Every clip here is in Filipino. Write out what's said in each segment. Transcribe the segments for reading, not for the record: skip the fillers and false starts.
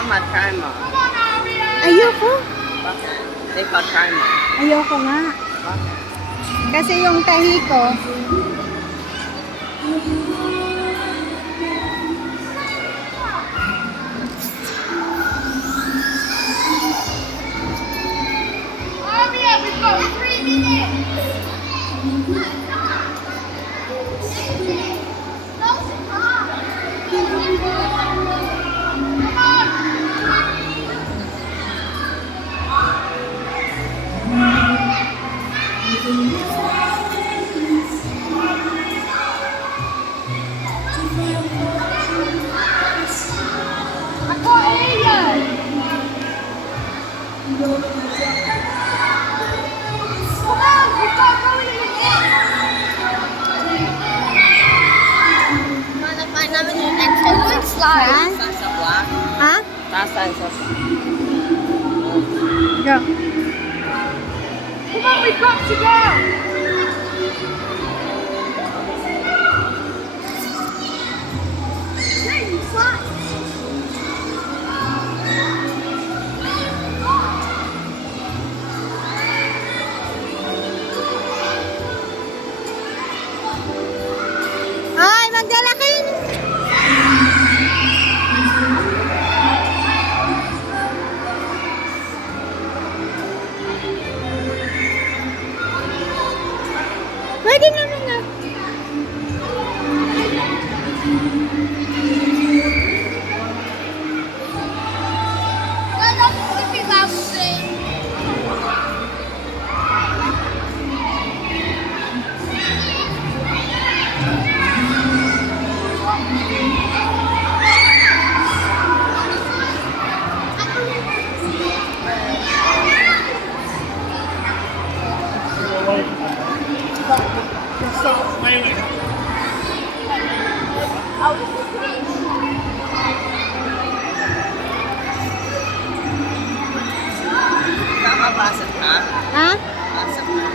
Mama, try mo. Ayoko. Bakit? Ikaw, try mo. Ayoko nga. Bakit? Kasi yung tahi ko, Hurry up, we've got 3 minutes. I can't hear you. Come on, we've got to go in again. Find namin yung entrance. saan? Sa black. Ha? Tasa sa Go. Come on, we've got to go. Ay, magdala kayo. Pwede naman na. Well, that's the big loud thing. Nakabasag ka? Ha? Basag ka.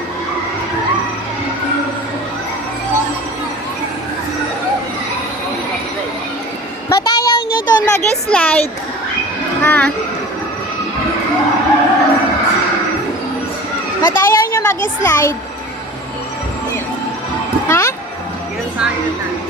Ba't ayaw nyo doon mag-slide? Ha? Ba't ayaw nyo mag-slide? Ha? Yan sa'yo na.